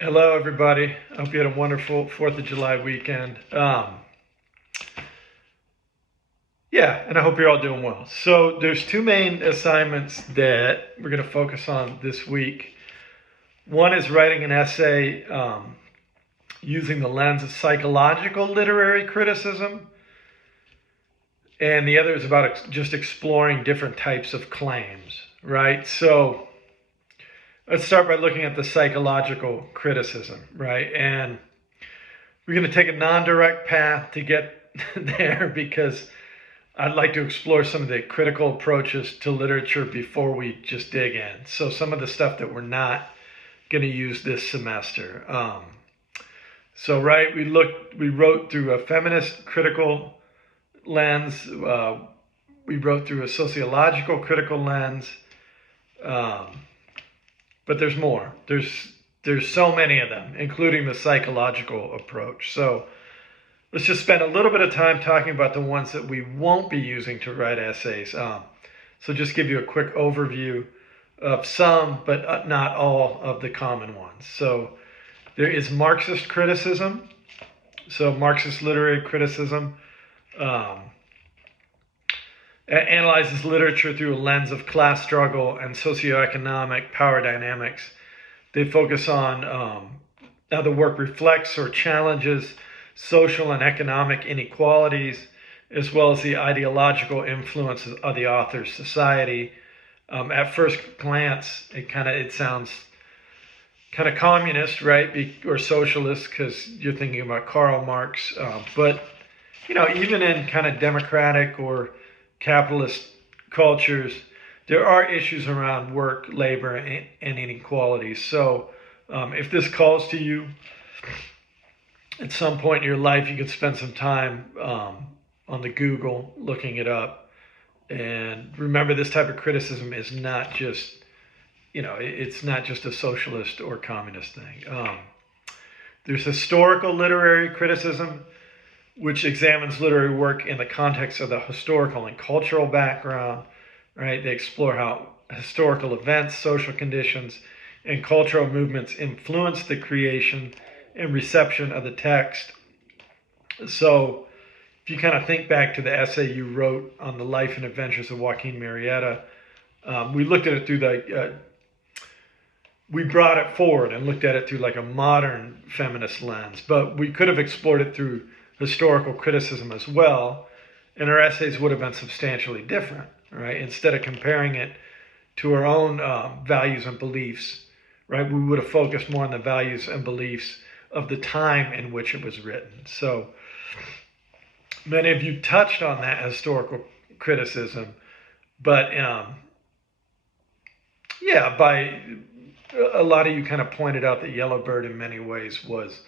Hello, everybody. I hope you had a wonderful 4th of July weekend. Yeah, and I hope you're all doing well. So, there's two main assignments that we're going to focus on this week. One is writing an essay using the lens of psychological literary criticism, and the other is about just exploring different types of claims, right? So, let's start by looking at the psychological criticism, right? And we're going to take a non-direct path to get there because I'd like to explore some of the critical approaches to literature before we just dig in. So some of the stuff that we're not going to use this semester. Right, we wrote through a feminist critical lens. We wrote through a sociological critical lens. Um, but there's more. There's so many of them, including the psychological approach. So let's just spend a little bit of time talking about the ones that we won't be using to write essays. So just give you a quick overview of some, but not all of the common ones. So there is Marxist criticism. So Marxist literary criticism um, analyzes literature through a lens of class struggle and socioeconomic power dynamics. They focus on how the work reflects or challenges social and economic inequalities, as well as the ideological influences of the author's society. At first glance, it sounds kind of communist, right, or socialist, because you're thinking about Karl Marx. But even in kind of democratic or capitalist cultures, there are issues around work, labor, and inequalities. So, if this calls to you, at some point in your life, you could spend some time on the Google looking it up. And remember, this type of criticism is not just, it's not just a socialist or communist thing. There's historical literary criticism, which examines literary work in the context of the historical and cultural background, right? They explore how historical events, social conditions, and cultural movements influence the creation and reception of the text. So if you kind of think back to the essay you wrote on the life and adventures of Joaquin Murrieta, we looked at it through we brought it forward and looked at it through like a modern feminist lens, but we could have explored it through historical criticism as well, and our essays would have been substantially different, right? Instead of comparing it to our own values and beliefs, right, we would have focused more on the values and beliefs of the time in which it was written. So many of you touched on that historical criticism, but by a lot of you kind of pointed out that Yellowbird in many ways was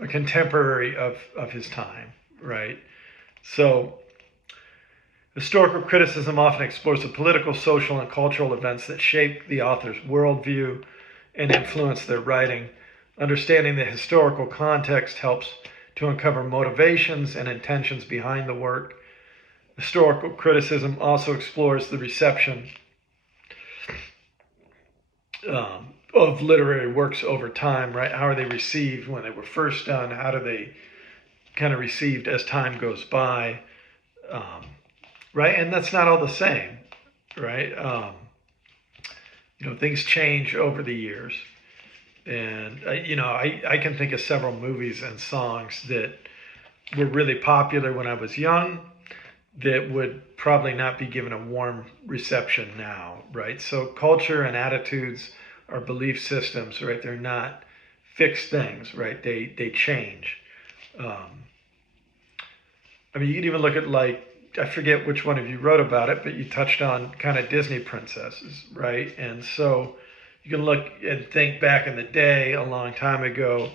a contemporary of his time, right? So historical criticism often explores the political, social, and cultural events that shape the author's worldview and influence their writing. Understanding the historical context helps to uncover motivations and intentions behind the work. Historical criticism also explores the reception of literary works over time, right? How are they received when they were first done? How do they kind of received as time goes by? Right? And that's not all the same, right? Things change over the years. And, I can think of several movies and songs that were really popular when I was young that would probably not be given a warm reception now, right? So culture and attitudes are belief systems, right? They're not fixed things, right? They change. You can even look at I forget which one of you wrote about it, but you touched on kind of Disney princesses, right? And so you can look and think back in the day, a long time ago,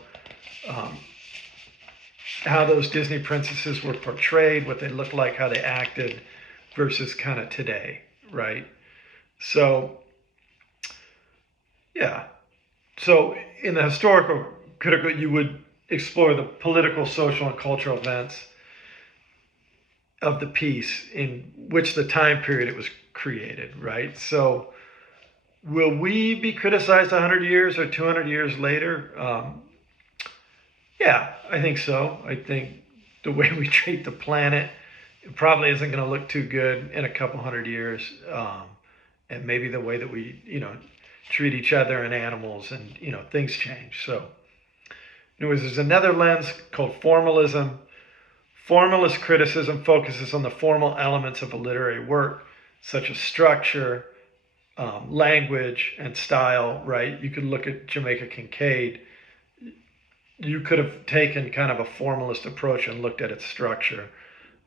how those Disney princesses were portrayed, what they looked like, how they acted, versus kind of today, right? So, yeah. So in the historical critical, you would explore the political, social, and cultural events of the piece in which the time period it was created, right? So Will we be criticized 100 years or 200 years later? Yeah, I think so. I think the way we treat the planet, it probably isn't going to look too good in a couple hundred years. And maybe the way that we, treat each other and animals, and, things change. So, anyways, there's another lens called formalism. Formalist criticism focuses on the formal elements of a literary work, such as structure, language, and style, right? You could look at Jamaica Kincaid. You could have taken kind of a formalist approach and looked at its structure.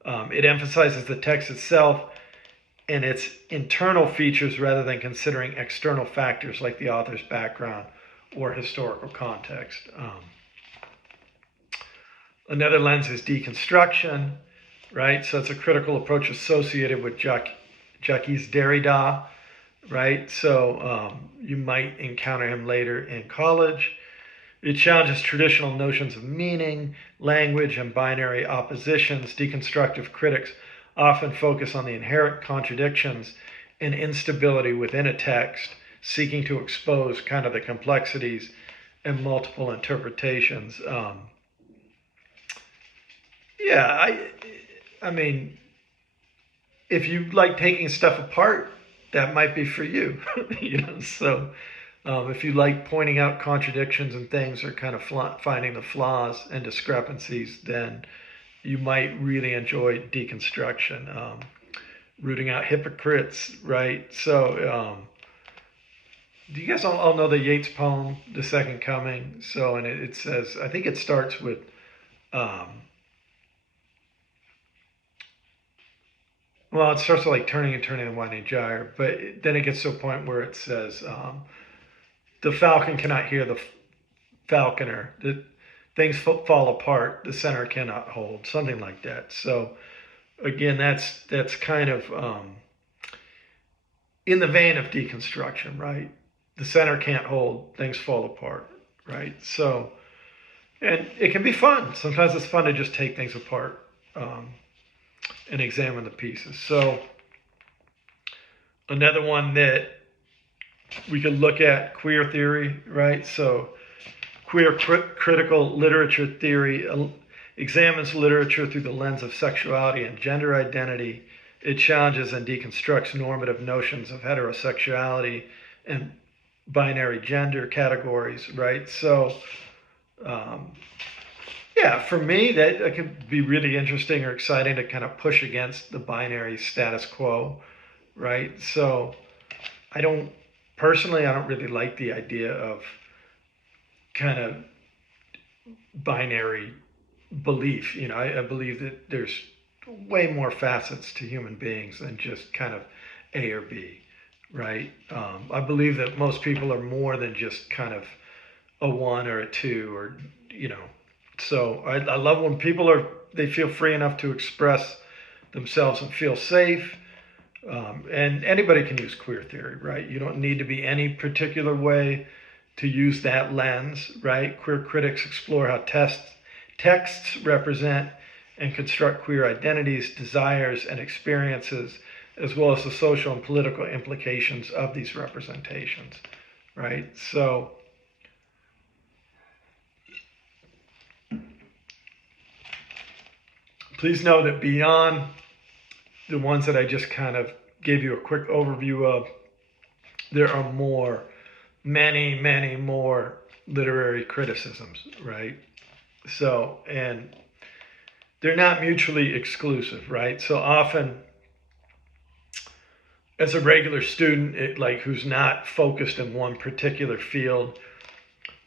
It emphasizes the text itself and its internal features rather than considering external factors like the author's background or historical context. Another lens is deconstruction, right? So it's a critical approach associated with Jacques Derrida, right? So you might encounter him later in college. It challenges traditional notions of meaning, language, and binary oppositions. Deconstructive critics often focus on the inherent contradictions and instability within a text, seeking to expose kind of the complexities and multiple interpretations. I mean, if you like taking stuff apart, that might be for you, So, if you like pointing out contradictions and things, or kind of finding the flaws and discrepancies, then you might really enjoy deconstruction. Rooting out hypocrites, right? So, do you guys all know the Yeats poem, "The Second Coming"? So, and it says, I think it starts with. Well, it starts with like turning and turning and winding gyre, but then it gets to a point where it says, the falcon cannot hear the falconer. The things fall apart. The center cannot hold. Something like that. So again, that's kind of in the vein of deconstruction, right? The center can't hold. Things fall apart, right? So, and it can be fun. Sometimes it's fun to just take things apart. And examine the pieces. So another one that we could look at, queer theory, right? So queer critical literature theory examines literature through the lens of sexuality and gender identity. It challenges and deconstructs normative notions of heterosexuality and binary gender categories, right? So for me, that could be really interesting or exciting to kind of push against the binary status quo, right? So I don't really like the idea of kind of binary belief. I believe that there's way more facets to human beings than just kind of A or B, right? I believe that most people are more than just kind of a one or a two, or, So I love when they feel free enough to express themselves and feel safe. And anybody can use queer theory, right? You don't need to be any particular way to use that lens, right? Queer critics explore how texts represent and construct queer identities, desires, and experiences, as well as the social and political implications of these representations, right? So please know that beyond the ones that I just kind of gave you a quick overview of, there are many, many more literary criticisms, right? So, and they're not mutually exclusive, right? So often, as a regular student, who's not focused in one particular field,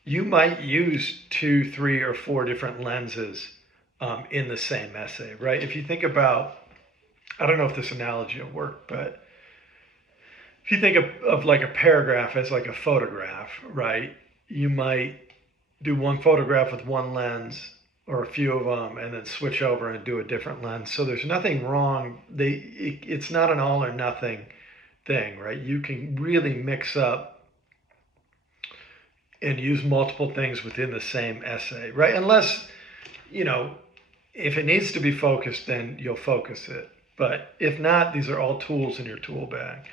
you might use 2, 3, or 4 different lenses in the same essay, right? If you think about, I don't know if this analogy will work, but if you think of like a paragraph as like a photograph, right? You might do one photograph with one lens, or a few of them, and then switch over and do a different lens. So there's nothing wrong. It's not an all or nothing thing, right? You can really mix up and use multiple things within the same essay, right? Unless, if it needs to be focused, then you'll focus it. But if not, these are all tools in your tool bag.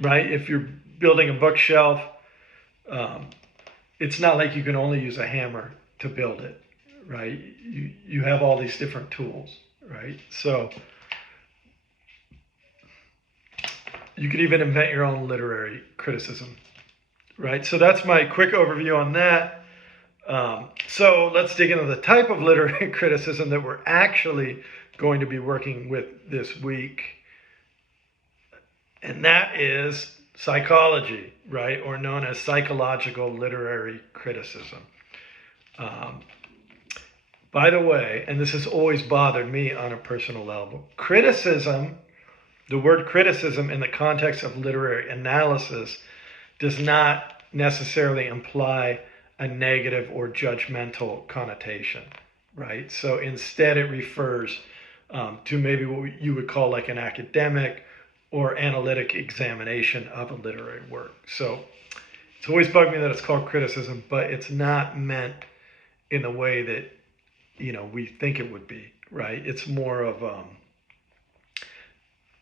right? If you're building a bookshelf, um, it's not like you can only use a hammer to build it, right? You have all these different tools, right? So you could even invent your own literary criticism, right? So that's my quick overview on that. So let's dig into the type of literary criticism that we're actually going to be working with this week. And that is psychology, right? Or known as psychological literary criticism. By the way, and this has always bothered me on a personal level, criticism, the word criticism in the context of literary analysis does not necessarily imply a negative or judgmental connotation, right? So instead, it refers to maybe what you would call like an academic or analytic examination of a literary work. So it's always bugged me that it's called criticism, but it's not meant in the way that we think it would be, right? It's more of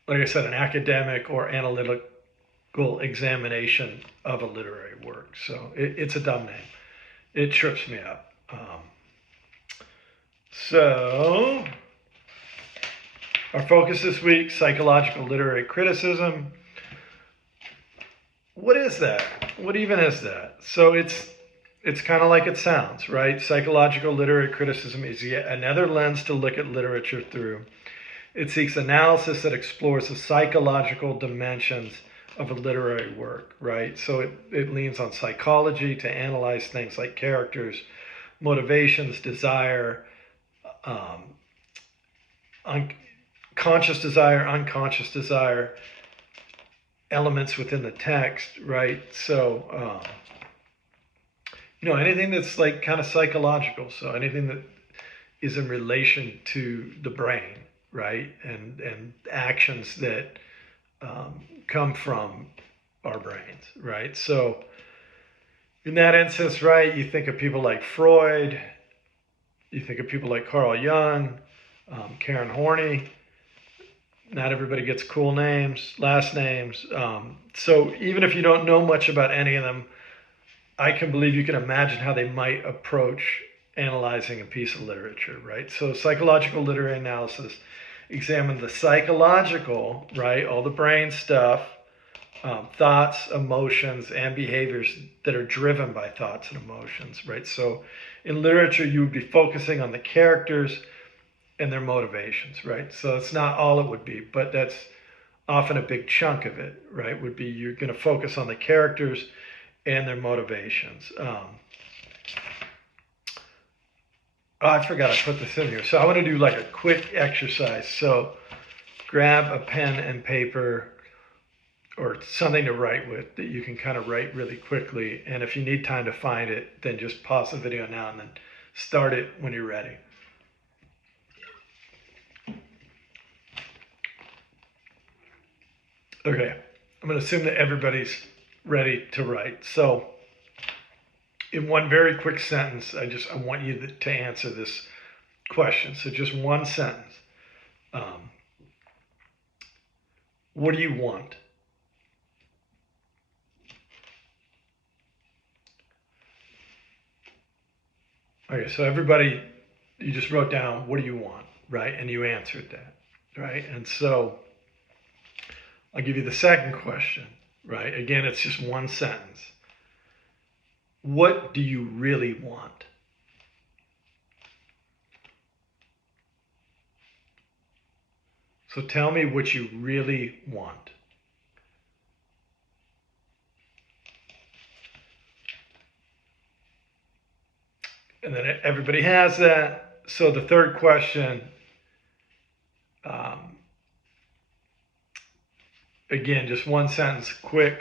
like I said, an academic or analytical examination of a literary work. So it's a dumb name. It trips me up. So our focus this week, psychological literary criticism. What is that? What even is that? So it's kind of like it sounds, right? Psychological literary criticism is yet another lens to look at literature through. It seeks analysis that explores the psychological dimensions of a literary work, right? So it leans on psychology to analyze things like characters, motivations, desire, conscious desire, unconscious desire, elements within the text, right? So, anything that's like kind of psychological. So anything that is in relation to the brain, right? And actions that come from our brains, right? So in that instance, right, you think of people like Freud, you think of people like Carl Jung, Karen Horney. Not everybody gets cool names, last names. So even if you don't know much about any of them, I can believe you can imagine how they might approach analyzing a piece of literature, right? So psychological literary analysis examine the psychological, right, all the brain stuff, thoughts, emotions, and behaviors that are driven by thoughts and emotions, right? So in literature, you would be focusing on the characters and their motivations, right? So it's not all it would be, but that's often a big chunk of it, right? Would be you're going to focus on the characters and their motivations. I forgot I put this in here. So I want to do like a quick exercise. So grab a pen and paper or something to write with that you can kind of write really quickly. And if you need time to find it, then just pause the video now and then start it when you're ready. Okay, I'm going to assume that everybody's ready to write. So in one very quick sentence, I want you to answer this question. So just one sentence. What do you want? Okay, so everybody, you just wrote down, what do you want, right? And you answered that, right? And so I'll give you the second question, right? Again, it's just one sentence. What do you really want? So tell me what you really want. And then everybody has that. So the third question, again, just one sentence, quick.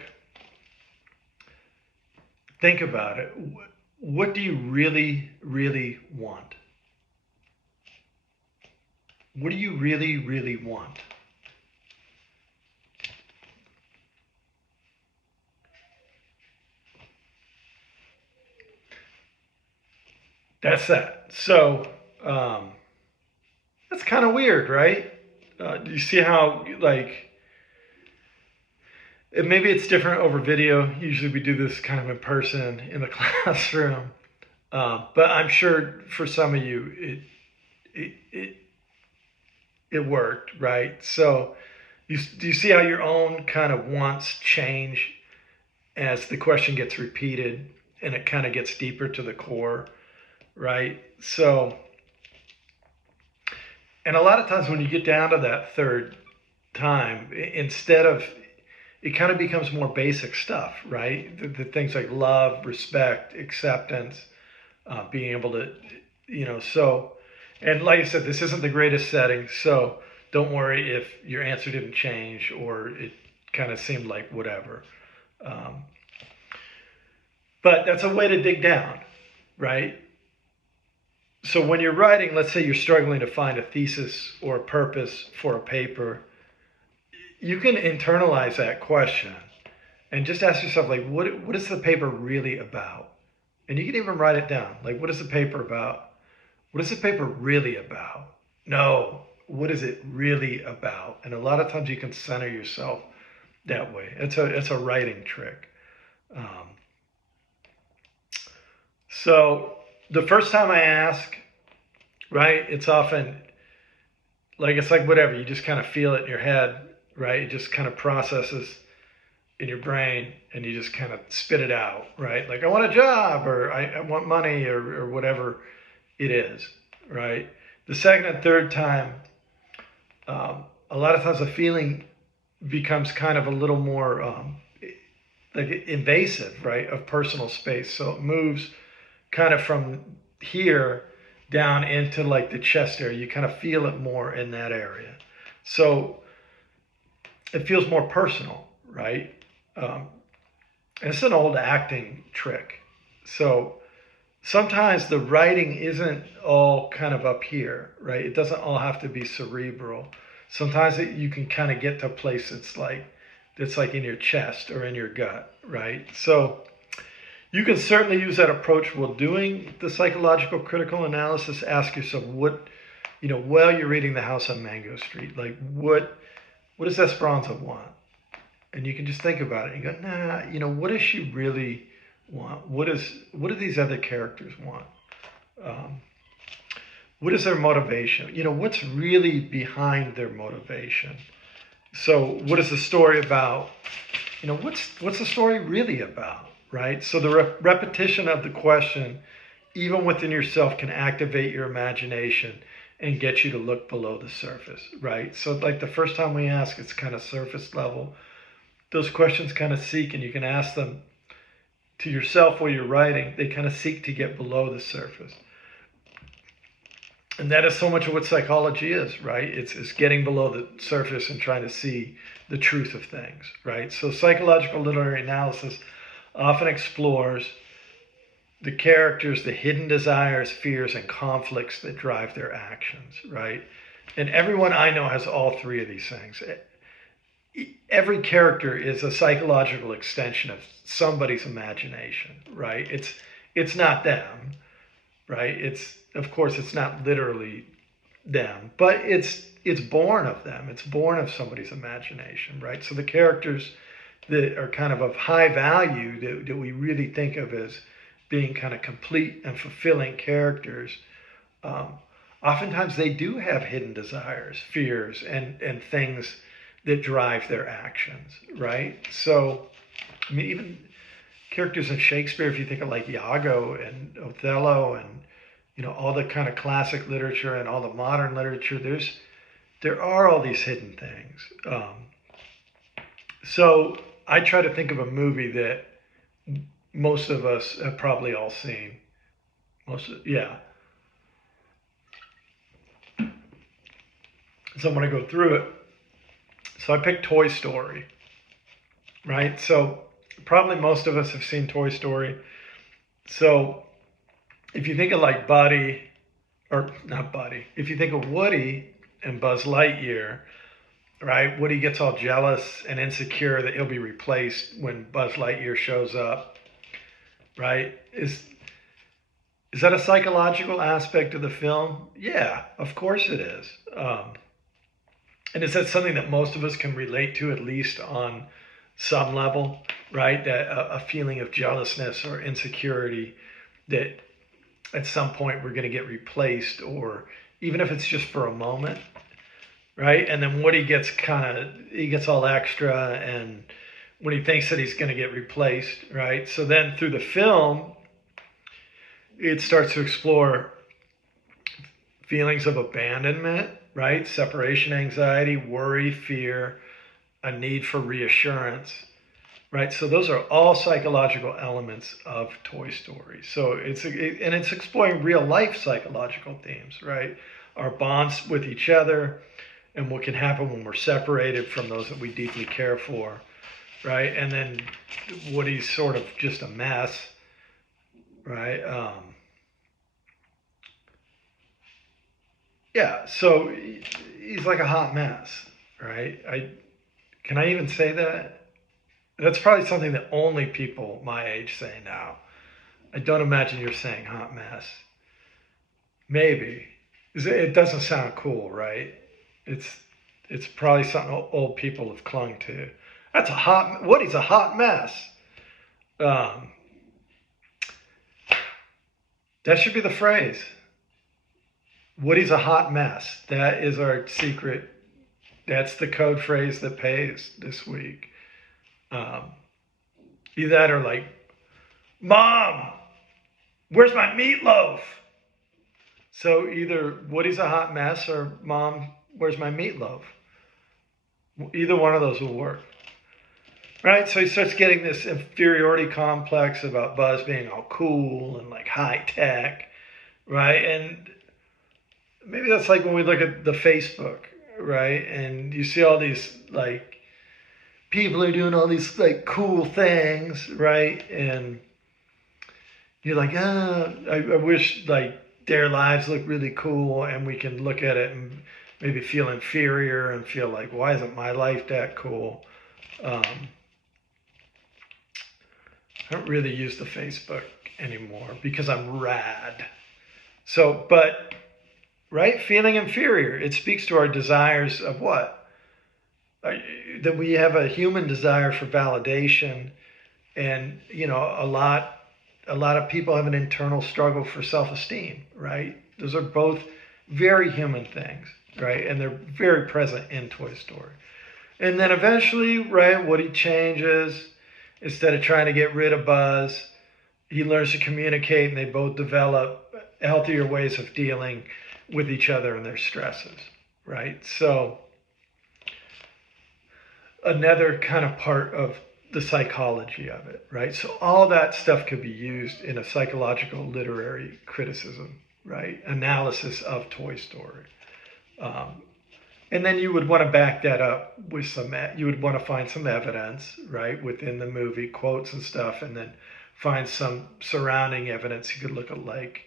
Think about it. What do you really, really want? What do you really, really want? That's that. So that's kind of weird, right? You see how like maybe it's different over video. Usually we do this kind of in person in the classroom. But I'm sure for some of you, it, it, it worked, right? So do you see how your own kind of wants change as the question gets repeated and it kind of gets deeper to the core, right? So, and a lot of times when you get down to that third time, instead of, it kind of becomes more basic stuff, right? The things like love, respect, acceptance, being able to, so, and like I said, this isn't the greatest setting, so don't worry if your answer didn't change or it kind of seemed like whatever. Um, but that's a way to dig down, right? So when you're writing, let's say you're struggling to find a thesis or a purpose for a paper, you can internalize that question and just ask yourself, like, what is the paper really about? And you can even write it down. Like, what is the paper about? What is the paper really about? No, what is it really about? And a lot of times you can center yourself that way. It's a writing trick. Um, so the first time I ask, right, it's often it's like whatever, you just kind of feel it in your head, right? It just kind of processes in your brain and you just kind of spit it out, right? Like, I want a job, or I want money, or whatever it is, right? The second and third time, a lot of times the feeling becomes kind of a little more like invasive, right, of personal space. So it moves kind of from here down into like the chest area. You kind of feel it more in that area. So it feels more personal, right? It's an old acting trick. So sometimes the writing isn't all kind of up here, right? It doesn't all have to be cerebral. Sometimes you can kind of get to a place that's like in your chest or in your gut, right? So you can certainly use that approach while doing the psychological critical analysis. Ask yourself, while you're reading The House on Mango Street, like what does Esperanza want? And you can just think about it and go, nah, what does she really want? What do these other characters want? What is their motivation? What's really behind their motivation? So what is the story about? What's the story really about, right? So the repetition of the question, even within yourself, can activate your imagination and get you to look below the surface, right? So like the first time we ask, it's kind of surface level. Those questions kind of seek, and you can ask them to yourself while you're writing, they kind of seek to get below the surface. And that is so much of what psychology is, right? It's getting below the surface and trying to see the truth of things, right? So psychological literary analysis often explores the characters, the hidden desires, fears, and conflicts that drive their actions, right? And everyone I know has all three of these things. Every character is a psychological extension of somebody's imagination, right? It's not them, right? Of course it's not literally them, but it's born of them. It's born of somebody's imagination, right? So the characters that are kind of high value that we really think of as being kind of complete and fulfilling characters, oftentimes they do have hidden desires, fears, and things that drive their actions, right? So, I mean, even characters in Shakespeare, if you think of like Iago and Othello and, all the kind of classic literature and all the modern literature, there are all these hidden things. So I try to think of a movie that most of us have probably all seen. Yeah. So I'm going to go through it. So I picked Toy Story, right? So probably most of us have seen Toy Story. So if you think of like Buddy, or not Buddy, if you think of Woody and Buzz Lightyear, right? Woody gets all jealous and insecure that he'll be replaced when Buzz Lightyear shows up, right? Is that a psychological aspect of the film? Yeah, of course it is. And is that something that most of us can relate to, at least on some level, right? That a feeling of jealousness or insecurity that at some point we're going to get replaced, or even if it's just for a moment, right? And then Woody gets he gets all extra, and when he thinks that he's going to get replaced, right? So then through the film, it starts to explore feelings of abandonment, right? Separation anxiety, worry, fear, a need for reassurance, right? So those are all psychological elements of Toy Story. So it's exploring real life psychological themes, right? Our bonds with each other and what can happen when we're separated from those that we deeply care for, right? And then Woody's sort of just a mess, right? Yeah, so he's like a hot mess, right? Can I even say that? That's probably something that only people my age say now. I don't imagine you're saying hot mess. Maybe. It doesn't sound cool, right? It's it's probably something old people have clung to. Woody's a hot mess. Um, that should be the phrase. Woody's a hot mess. That is our secret. That's the code phrase that pays this week. Um, Either that or like, Mom, where's my meatloaf? So either Woody's a hot mess or Mom, where's my meatloaf? Either one of those will work. Right? So he starts getting this inferiority complex about Buzz being all cool and like high tech, right? And maybe that's like when we look at the Facebook, right? And you see all these like people are doing all these like cool things, right? And you're like, I wish like their lives look really cool, and we can look at it and maybe feel inferior and feel like, why isn't my life that cool? I don't really use the Facebook anymore because I'm rad. So, but, right, feeling inferior, it speaks to our desires of what? That we have a human desire for validation, and a lot of people have an internal struggle for self-esteem, right? Those are both very human things, right? And they're very present in Toy Story. And then eventually, right, Woody changes. Instead of trying to get rid of Buzz, he learns to communicate, and they both develop healthier ways of dealing with each other and their stresses, right? So another kind of part of the psychology of it, right? So all that stuff could be used in a psychological literary criticism, right? Analysis of Toy Story. And then you would want to back that up with you would want to find some evidence, right, within the movie, quotes and stuff, and then find some surrounding evidence. You could look at like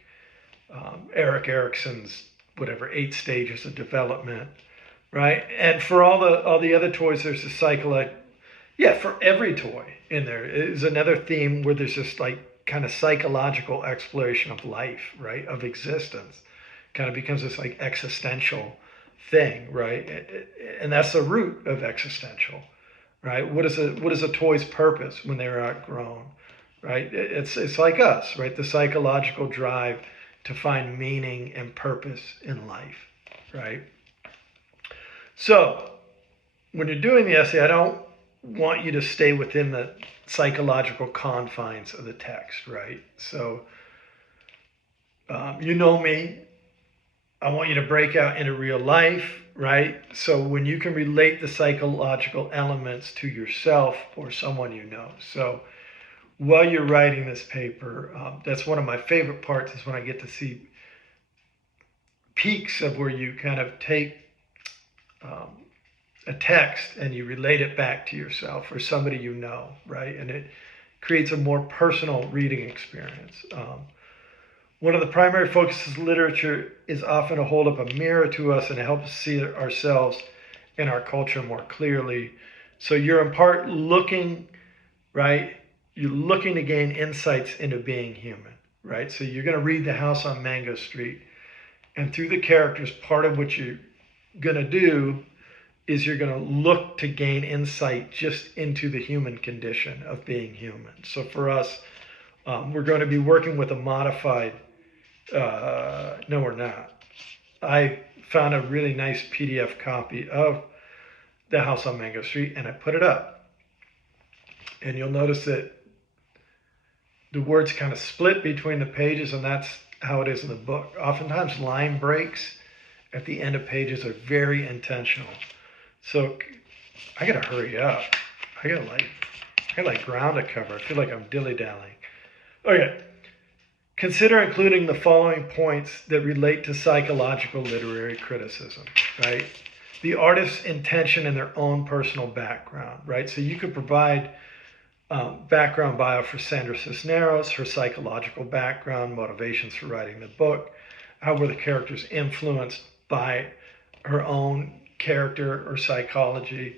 Eric Erickson's, 8 stages of development, right? And for all the other toys, there's a cycle. Yeah, for every toy in there is another theme where there's this like kind of psychological exploration of life, right, of existence. Kind of becomes this like existential thing, right? And that's the root of existential, right? What is a toy's purpose when they're outgrown, right? It's like us, right? The psychological drive to find meaning and purpose in life, right? So when you're doing the essay, I don't want you to stay within the psychological confines of the text, right? So you know me. I want you to break out into real life, right? So when you can relate the psychological elements to yourself or someone you know. So while you're writing this paper, that's one of my favorite parts, is when I get to see peaks of where you kind of take a text and you relate it back to yourself or somebody you know, right? And it creates a more personal reading experience. One of the primary focuses of literature is often to hold up a mirror to us and to help us see ourselves and our culture more clearly. So you're in part looking, right? You're looking to gain insights into being human, right? So you're going to read The House on Mango Street, and through the characters, part of what you're going to do is you're going to look to gain insight just into the human condition of being human. So for us, we're going to be working with a modified, no, we're not. I found a really nice PDF copy of The House on Mango Street, and I put it up. And you'll notice that the words kind of split between the pages, and that's how it is in the book. Oftentimes line breaks at the end of pages are very intentional. So I gotta hurry up. I got ground to cover. I feel like I'm dilly-dallying. Okay. Consider including the following points that relate to psychological literary criticism, right? The artist's intention and their own personal background, right? So you could provide background bio for Sandra Cisneros, her psychological background, motivations for writing the book, how were the characters influenced by her own character or psychology,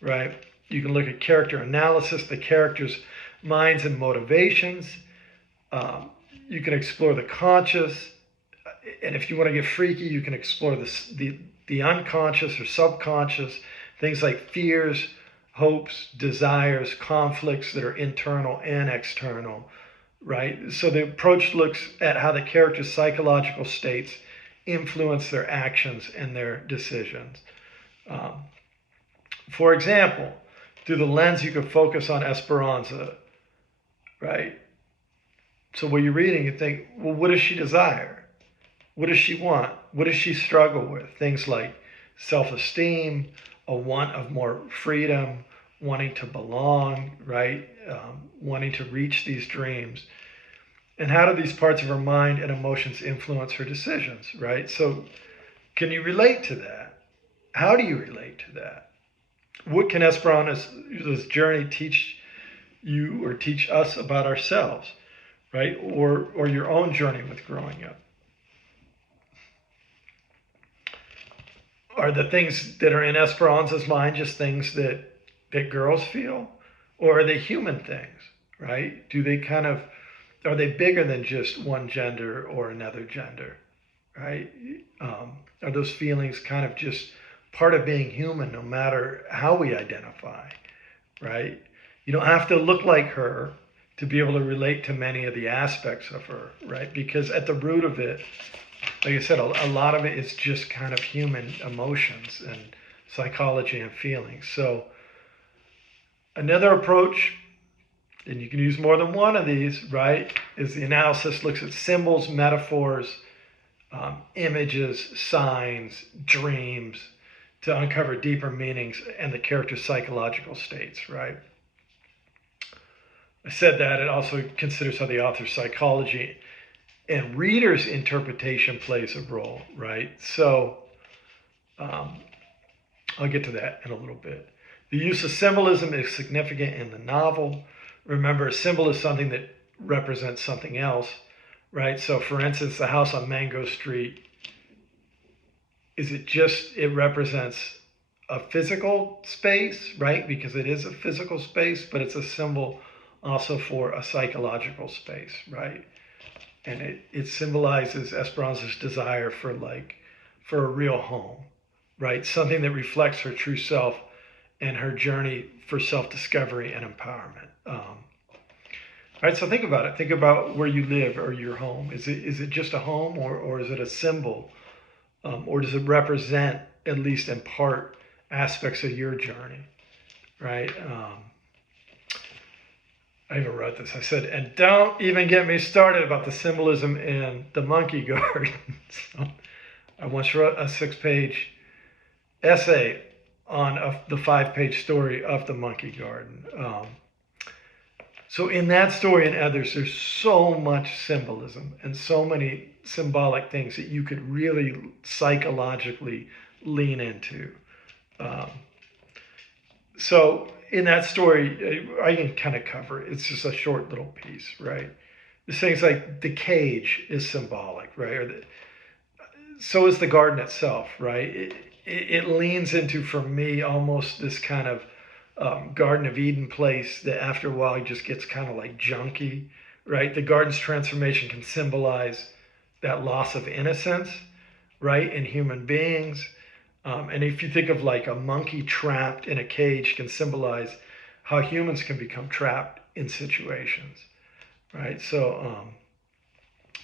right? You can look at character analysis, the characters' minds and motivations. You can explore the conscious, and if you want to get freaky, you can explore the unconscious or subconscious, things like fears, hopes, desires, conflicts that are internal and external, right? So the approach looks at how the character's psychological states influence their actions and their decisions. For example, through the lens, you can focus on Esperanza, right? So when you're reading, you think, well, what does she desire? What does she want? What does she struggle with? Things like self-esteem, a want of more freedom, wanting to belong, right? Wanting to reach these dreams. And how do these parts of her mind and emotions influence her decisions, right? So can you relate to that? How do you relate to that? What can Esperanza's journey teach you or teach us about ourselves, right? Or your own journey with growing up? Are the things that are in Esperanza's mind just things that girls feel? Or are they human things, right? Are they bigger than just one gender or another gender, right? Are those feelings kind of just part of being human no matter how we identify, right? You don't have to look like her to be able to relate to many of the aspects of her, right? Because at the root of it, like I said, a lot of it is just kind of human emotions and psychology and feelings. So another approach, and you can use more than one of these, right, is the analysis looks at symbols, metaphors, images, signs, dreams, to uncover deeper meanings and the character's psychological states, right? I said that it also considers how the author's psychology and reader's interpretation plays a role, right? So I'll get to that in a little bit. The use of symbolism is significant in the novel. Remember, a symbol is something that represents something else, right? So for instance, the house on Mango Street, it represents a physical space, right? Because it is a physical space, but it's a symbol also for a psychological space, right? And it symbolizes Esperanza's desire for a real home, right? Something that reflects her true self and her journey for self-discovery and empowerment. All right, so think about it. Think about where you live or your home. Is it just a home, or is it a symbol? Or does it represent, at least in part, aspects of your journey, right? I even wrote this. I said, and don't even get me started about the symbolism in the monkey garden. So I once wrote a 6-page essay on the 5-page story of the monkey garden. So in that story and others, there's so much symbolism and so many symbolic things that you could really psychologically lean into. So in that story, I can kind of cover it. It's just a short little piece, right? There's things like the cage is symbolic, right? So is the garden itself, right? It leans into, for me, almost this kind of Garden of Eden place that after a while just gets kind of like junky, right? The garden's transformation can symbolize that loss of innocence, right, in human beings. And if you think of like a monkey trapped in a cage can symbolize how humans can become trapped in situations, right? So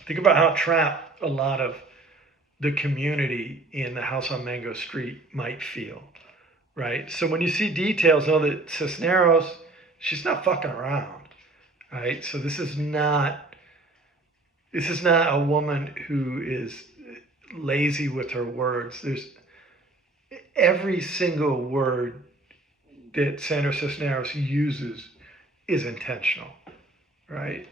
think about how trapped a lot of the community in the house on Mango Street might feel, right? So when you see details, know that Cisneros, she's not fucking around, right? So this is not a woman who is lazy with her words. There's every single word that Sandra Cisneros uses is intentional, right?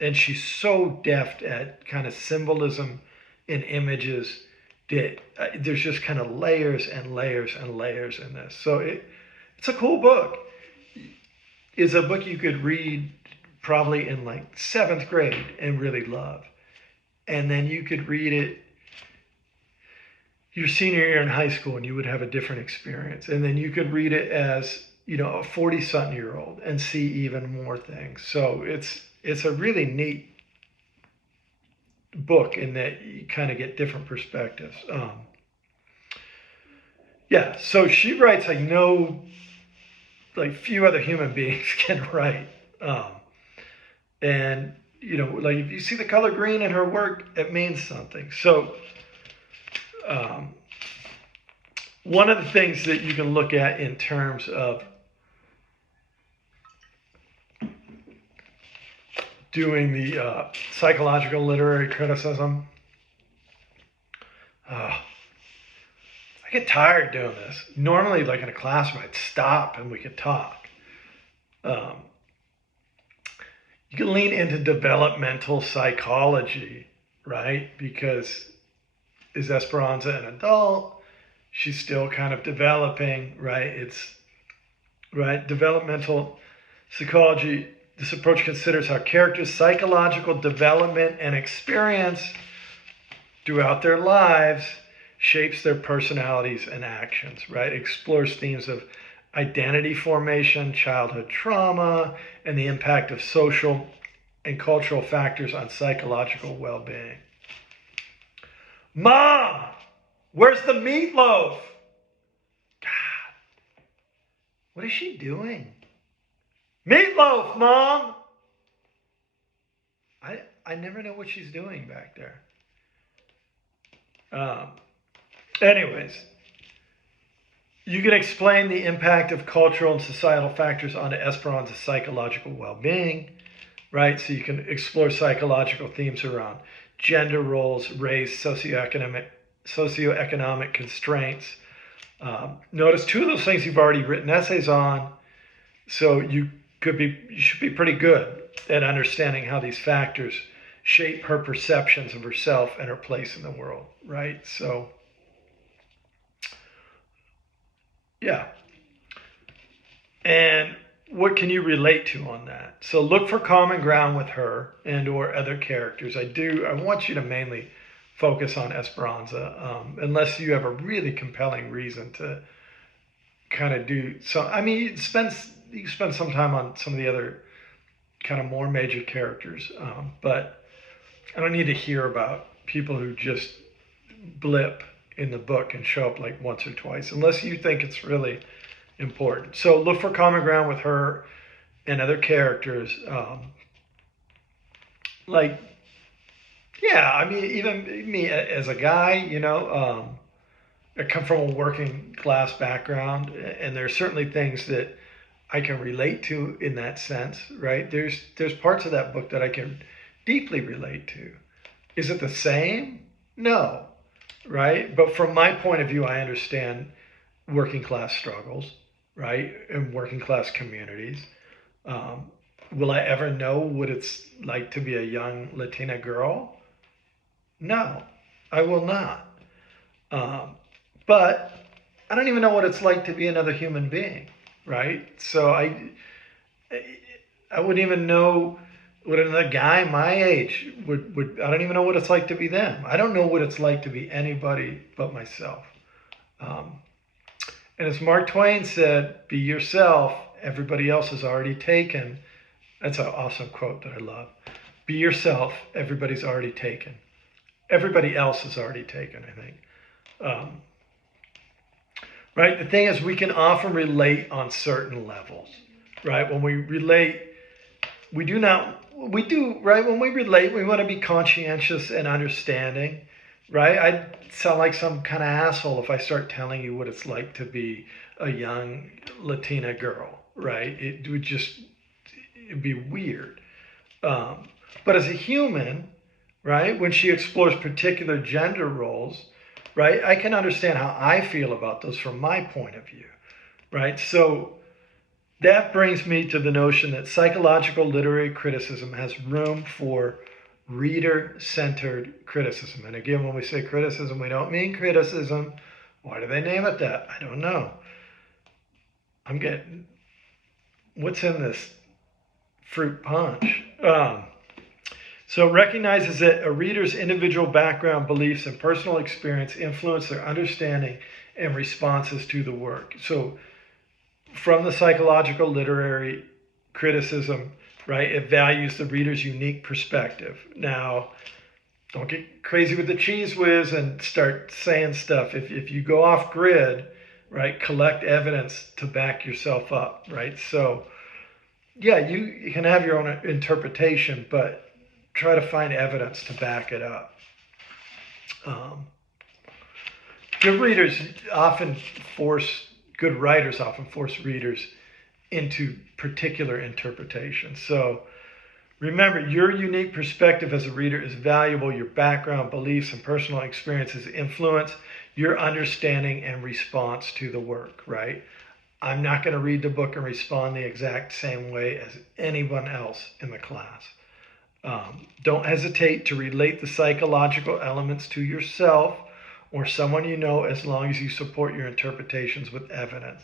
And she's so deft at kind of symbolism and images that there's just kind of layers and layers and layers in this. So it's a cool book. It's a book you could read probably in like seventh grade and really love. And then you could read it your senior year in high school and you would have a different experience. And then you could read it as, a 40-something year old and see even more things. So it's a really neat book in that you kind of get different perspectives. Yeah, so she writes like few other human beings can write. And, like if you see the color green in her work, it means something. So one of the things that you can look at in terms of doing the psychological literary criticism, I get tired doing this. Normally, like in a classroom, I'd stop and we could talk. You can lean into developmental psychology, right? Because is Esperanza an adult? She's still kind of developing, right? It's right. Developmental psychology. This approach considers how characters' psychological development and experience throughout their lives shapes their personalities and actions, right? Explores themes of identity formation, childhood trauma, and the impact of social and cultural factors on psychological well-being. Mom, where's the meatloaf? God, what is she doing? Meatloaf, Mom! I never know what she's doing back there. Anyways, you can explain the impact of cultural and societal factors onto Esperanza's psychological well-being, right? So you can explore psychological themes around gender roles, race, socioeconomic constraints. Notice two of those things you've already written essays on, so you should be pretty good at understanding how these factors shape her perceptions of herself and her place in the world, right? So, yeah. And what can you relate to on that? So look for common ground with her and or other characters. I want you to mainly focus on Esperanza, unless you have a really compelling reason to kind of do so. I mean, you spend some time on some of the other kind of more major characters, but I don't need to hear about people who just blip in the book and show up like once or twice, unless you think it's really important. So look for common ground with her and other characters. Like, yeah, I mean, even me as a guy, I come from a working class background, and there's certainly things that I can relate to in that sense, right? There's parts of that book that I can deeply relate to. Is it the same? No, right? But from my point of view, I understand working class struggles, right? And working class communities. Will I ever know what it's like to be a young Latina girl? No, I will not. But I don't even know what it's like to be another human being, right? So I wouldn't even know what another guy my age would. I don't even know what it's like to be them. I don't know what it's like to be anybody but myself. And as Mark Twain said, be yourself, everybody else is already taken. That's an awesome quote that I love. Be yourself, everybody's already taken. Everybody else is already taken, I think. right? The thing is, we can often relate on certain levels, right? When we relate, we do not, we do, right? When we relate, we want to be conscientious and understanding, right? I'd sound like some kind of asshole if I start telling you what it's like to be a young Latina girl, right? It would just, it'd be weird. Um, but as a human, right, when she explores particular gender roles, right, I can understand how I feel about those from my point of view, right? So that brings me to the notion that psychological literary criticism has room for reader centered criticism. And again, when we say criticism, we don't mean criticism. Why do they name it that? I don't know. I'm getting, what's in this fruit punch? So it recognizes that a reader's individual background, beliefs, and personal experience influence their understanding and responses to the work. So from the psychological literary criticism, right, it values the reader's unique perspective. Now, don't get crazy with the cheese whiz and start saying stuff. If you go off grid, right, collect evidence to back yourself up, right? So, yeah, you can have your own interpretation, but try to find evidence to back it up. Good readers often good writers often force readers into particular interpretations. So remember, your unique perspective as a reader is valuable. Your background, beliefs, and personal experiences influence your understanding and response to the work, right? I'm not going to read the book and respond the exact same way as anyone else in the class. Don't hesitate to relate the psychological elements to yourself or someone you know, as long as you support your interpretations with evidence.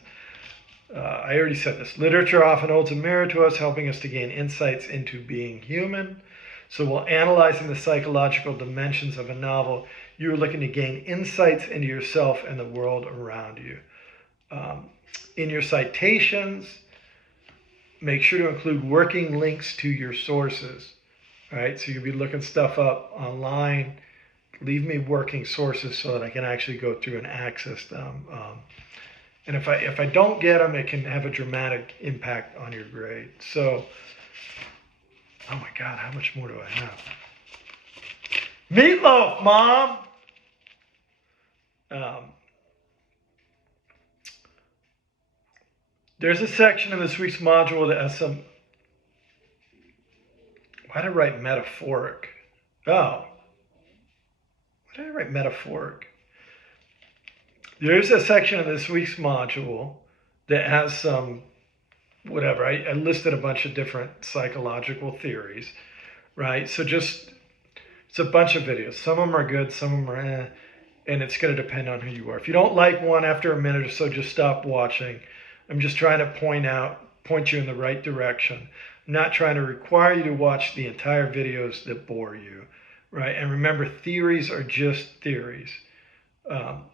I already said this. Literature often holds a mirror to us, helping us to gain insights into being human. So while analyzing the psychological dimensions of a novel, you're looking to gain insights into yourself and the world around you. In your citations, make sure to include working links to your sources. Right, so you'll be looking stuff up online. Leave me working sources so that I can actually go through and access them. And if I don't get them, it can have a dramatic impact on your grade. So, oh my God, how much more do I have? Meatloaf, Mom. There's a section in this week's module that has some. Why did I write metaphoric? Oh, why did I write metaphoric? There's a section of this week's module that has some, whatever, I listed a bunch of different psychological theories, right? So it's a bunch of videos. Some of them are good, some of them are and it's going to depend on who you are. If you don't like one after a minute or so, just stop watching. I'm just trying to point you in the right direction. I'm not trying to require you to watch the entire videos that bore you, right? And remember, theories are just theories.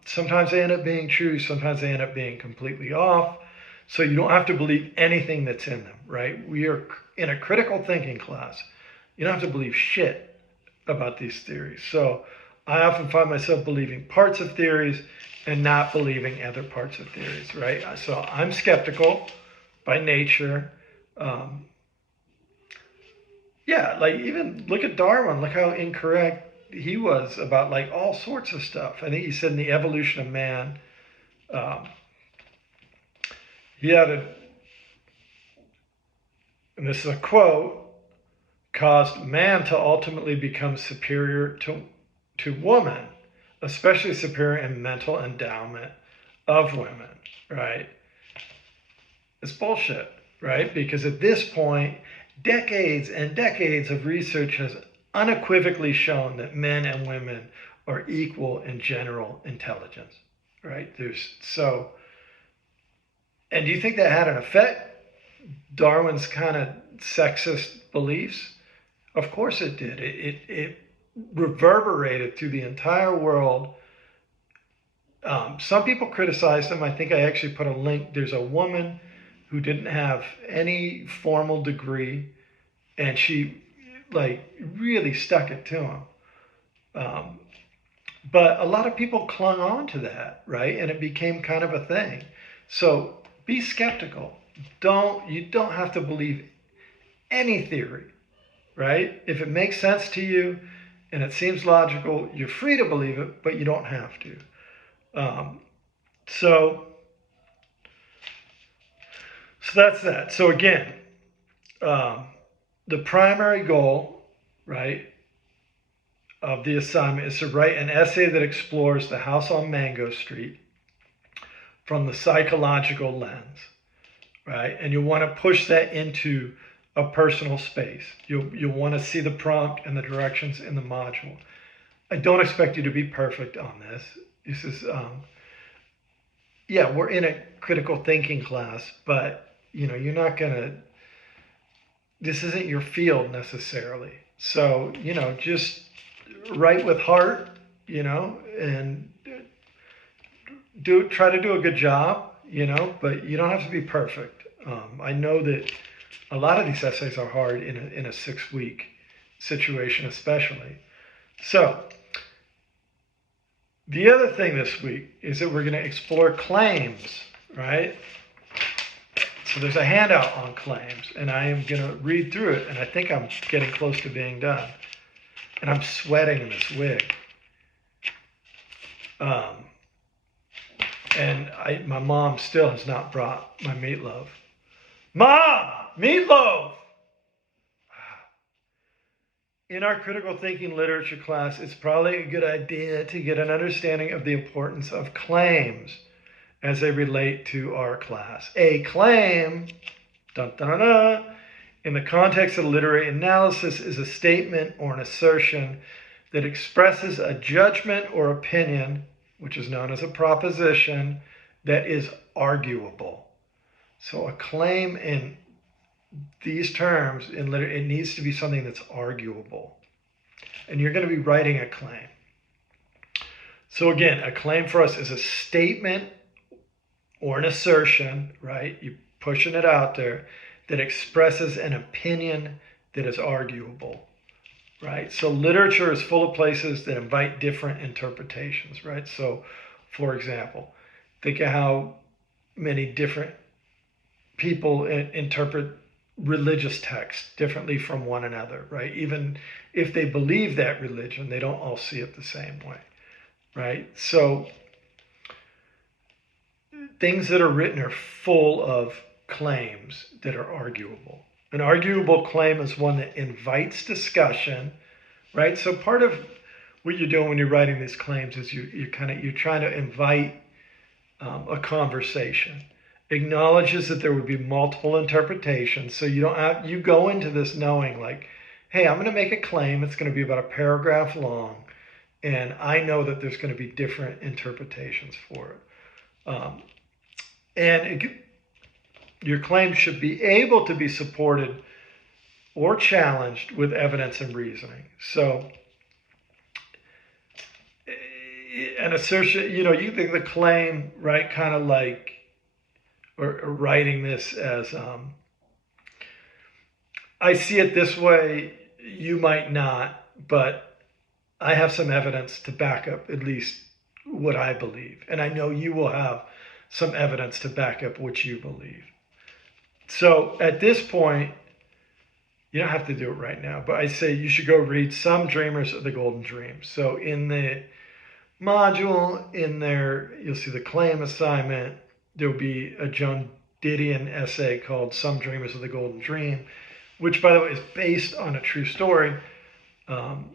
Sometimes they end up being true, sometimes they end up being completely off. So you don't have to believe anything that's in them, right? We are in a critical thinking class. You don't have to believe shit about these theories. So I often find myself believing parts of theories and not believing other parts of theories, right? So I'm skeptical by nature. Yeah, like even look at Darwin, look how incorrect he was about like all sorts of stuff. I think he said in the evolution of man, he had and this is a quote, caused man to ultimately become superior to woman, especially superior in mental endowment of women, right? It's bullshit, right? Because at this point, decades and decades of research has unequivocally shown that men and women are equal in general intelligence, right? And do you think that had an effect? Darwin's kind of sexist beliefs? Of course it did. It reverberated through the entire world. Some people criticized him. I think I actually put a link. There's a woman who didn't have any formal degree, and she like really stuck it to him. But a lot of people clung on to that, right? And it became kind of a thing. So be skeptical. You don't have to believe any theory, right? If it makes sense to you and it seems logical, you're free to believe it, but you don't have to. Um, so, so that's that. So again, um, the primary goal, right, of the assignment is to write an essay that explores the house on Mango Street from the psychological lens, right? And you want to push that into a personal space. You'll want to see the prompt and the directions in the module. I don't expect you to be perfect on this. This is, yeah, we're in a critical thinking class, but you're not gonna. This isn't your field necessarily. So just write with heart, and try to do a good job, but you don't have to be perfect. I know that a lot of these essays are hard in a 6-week situation, especially. So the other thing this week is that we're going to explore claims, right? So there's a handout on claims, and I am going to read through it, and I think I'm getting close to being done. And I'm sweating in this wig. And my mom still has not brought my meatloaf. Mom, meatloaf! In our critical thinking literature class, it's probably a good idea to get an understanding of the importance of claims as they relate to our class. A claim, dun, dun, dun, dun, in the context of literary analysis, is a statement or an assertion that expresses a judgment or opinion, which is known as a proposition, that is arguable. So a claim in these terms, it needs to be something that's arguable. And you're going to be writing a claim. So again, a claim for us is a statement or an assertion, right? You're pushing it out there, that expresses an opinion that is arguable, right? So literature is full of places that invite different interpretations, right? So, for example, think of how many different people interpret religious texts differently from one another, right? Even if they believe that religion, they don't all see it the same way, right? So things that are written are full of claims that are arguable. An arguable claim is one that invites discussion, right? So part of what you're doing when you're writing these claims is you're trying to invite a conversation. Acknowledges that there would be multiple interpretations, so you go into this knowing like, hey, I'm going to make a claim. It's going to be about a paragraph long, and I know that there's going to be different interpretations for it. Your claim should be able to be supported or challenged with evidence and reasoning. So an assertion, you think the claim, right, kind of like, or writing this as, I see it this way, you might not, but I have some evidence to back up at least what I believe. And I know you will have some evidence to back up what you believe. So at this point, you don't have to do it right now, but I say you should go read Some Dreamers of the Golden Dream. So in the module, in there, you'll see the claim assignment. There will be a Joan Didion essay called Some Dreamers of the Golden Dream, which, by the way, is based on a true story. And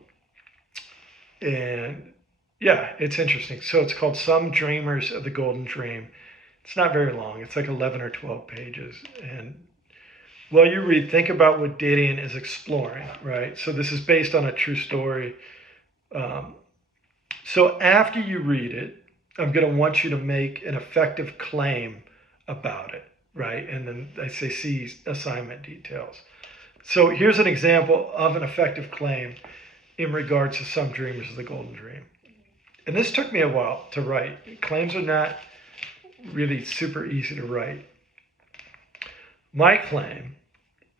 yeah, it's interesting. So it's called Some Dreamers of the Golden Dream. It's not very long. It's like 11 or 12 pages. And while you read, think about what Didion is exploring, right? So this is based on a true story. So after you read it, I'm going to want you to make an effective claim about it, right? And then I say see assignment details. So here's an example of an effective claim in regards to Some Dreamers of the Golden Dream. And this took me a while to write. Claims are not really super easy to write. My claim,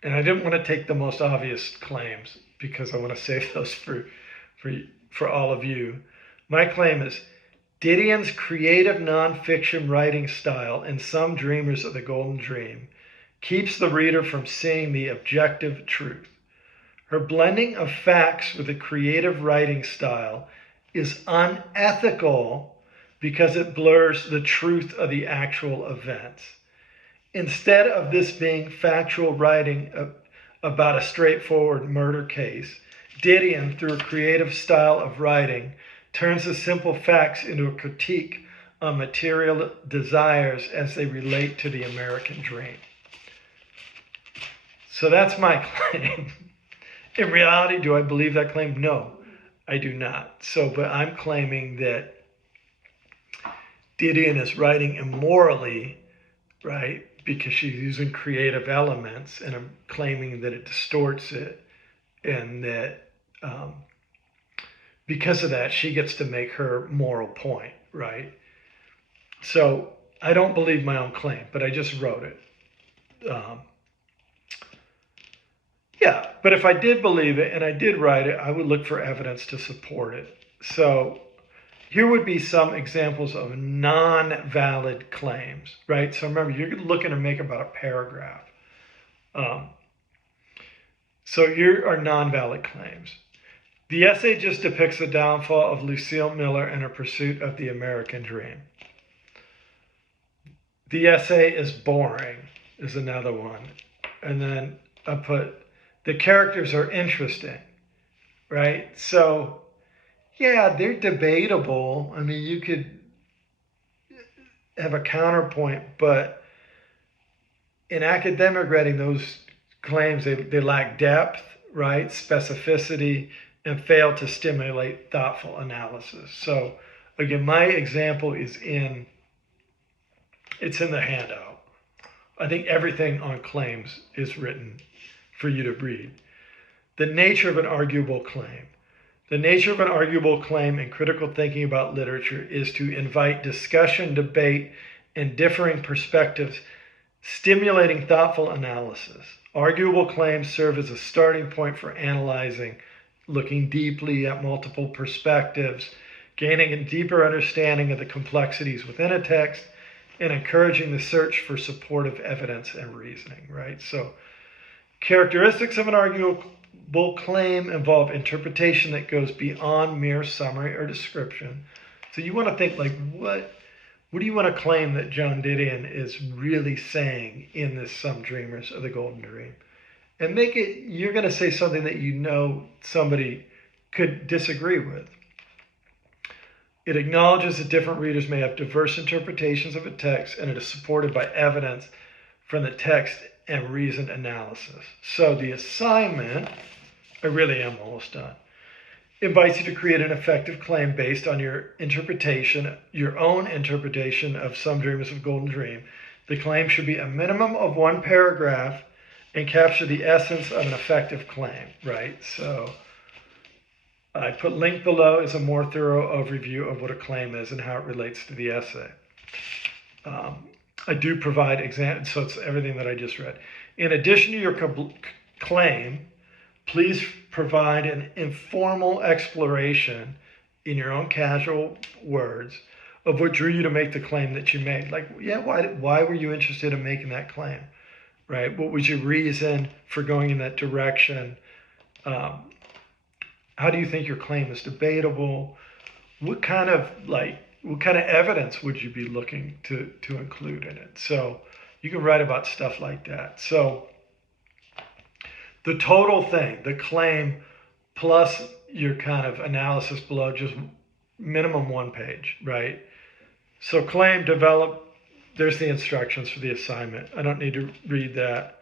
and I didn't want to take the most obvious claims because I want to save those for all of you. My claim is Didion's creative nonfiction writing style in Some Dreamers of the Golden Dream keeps the reader from seeing the objective truth. Her blending of facts with a creative writing style is unethical because it blurs the truth of the actual events. Instead of this being factual writing about a straightforward murder case, Didion, through a creative style of writing, turns the simple facts into a critique on material desires as they relate to the American dream. So that's my claim. In reality, do I believe that claim? No, I do not. But I'm claiming that Didion is writing immorally, right? Because she's using creative elements, and I'm claiming that it distorts it, and that because of that, she gets to make her moral point, right? So I don't believe my own claim, but I just wrote it. Yeah, but if I did believe it and I did write it, I would look for evidence to support it. So here would be some examples of non-valid claims, right? So remember, you're looking to make about a paragraph. So here are non-valid claims. The essay just depicts the downfall of Lucille Miller and her pursuit of the American dream. The essay is boring, is another one. And then I put, the characters are interesting, right? So, yeah, they're debatable. I mean, you could have a counterpoint, but in academic writing, those claims, they lack depth, right? Specificity, and fail to stimulate thoughtful analysis. So again, my example is it's in the handout. I think everything on claims is written for you to read. The nature of an arguable claim. The nature of an arguable claim in critical thinking about literature is to invite discussion, debate, and differing perspectives, stimulating thoughtful analysis. Arguable claims serve as a starting point for analyzing, looking deeply at multiple perspectives, gaining a deeper understanding of the complexities within a text, and encouraging the search for supportive evidence and reasoning, right? So characteristics of an arguable claim involve interpretation that goes beyond mere summary or description. So you want to think like, what do you want to claim that Joan Didion is really saying in this Some Dreamers of the Golden Dream? And make it, you're going to say something that you know somebody could disagree with. It acknowledges that different readers may have diverse interpretations of a text, and it is supported by evidence from the text and reasoned analysis. So the assignment, I really am almost done, invites you to create an effective claim based on your interpretation, your own interpretation of Some Dreamers of the Golden Dream. The claim should be a minimum of one paragraph and capture the essence of an effective claim, right? So I put link below is a more thorough overview of what a claim is and how it relates to the essay. I do provide examples, so it's everything that I just read. In addition to your claim, please provide an informal exploration in your own casual words of what drew you to make the claim that you made. Like, yeah, why were you interested in making that claim, right? What was your reason for going in that direction? How do you think your claim is debatable? What kind of evidence would you be looking to include in it? So you can write about stuff like that. So the total thing, the claim plus your kind of analysis below, just minimum one page, right? So claim, develop, there's the instructions for the assignment. I don't need to read that.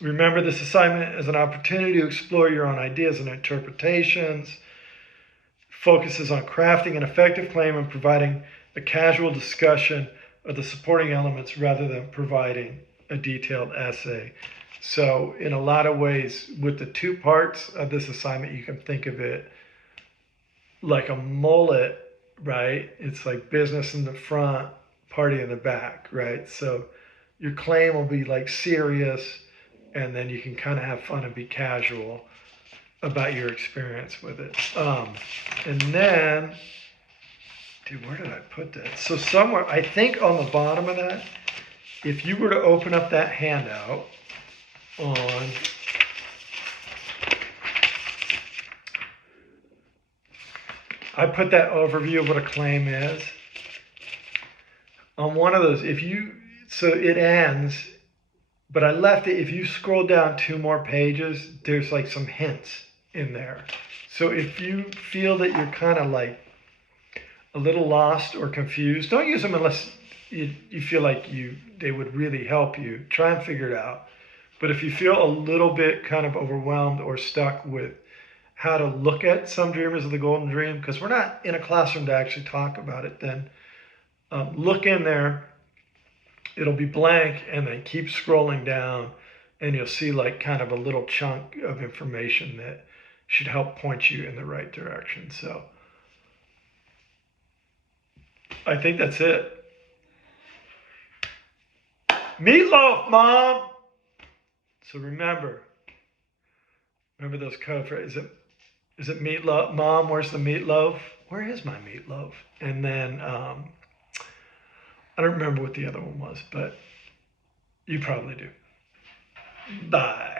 Remember, this assignment is an opportunity to explore your own ideas and interpretations. Focuses on crafting an effective claim and providing a casual discussion of the supporting elements rather than providing a detailed essay. So in a lot of ways, with the two parts of this assignment, you can think of it like a mullet, right? It's like business in the front, party in the back, right? So your claim will be like serious, and then you can kind of have fun and be casual. about your experience with it. And then, dude, where did I put that? So somewhere, I think on the bottom of that, if you were to open up that handout on I put that overview of what a claim is on one of those. So it ends, but I left it. If you scroll down 2 more pages, there's like some hints in there. So if you feel that you're kind of like a little lost or confused, don't use them unless you feel like they would really help you. Try and figure it out. But if you feel a little bit kind of overwhelmed or stuck with how to look at some dreamers of the golden dream, because we're not in a classroom to actually talk about it, then look in there. It'll be blank, and then keep scrolling down, and you'll see like kind of a little chunk of information that should help point you in the right direction. So I think that's it. Meatloaf, Mom! So remember those code phrases. Is it meatloaf? Mom, where's the meatloaf? Where is my meatloaf? And then, I don't remember what the other one was, but you probably do. Bye.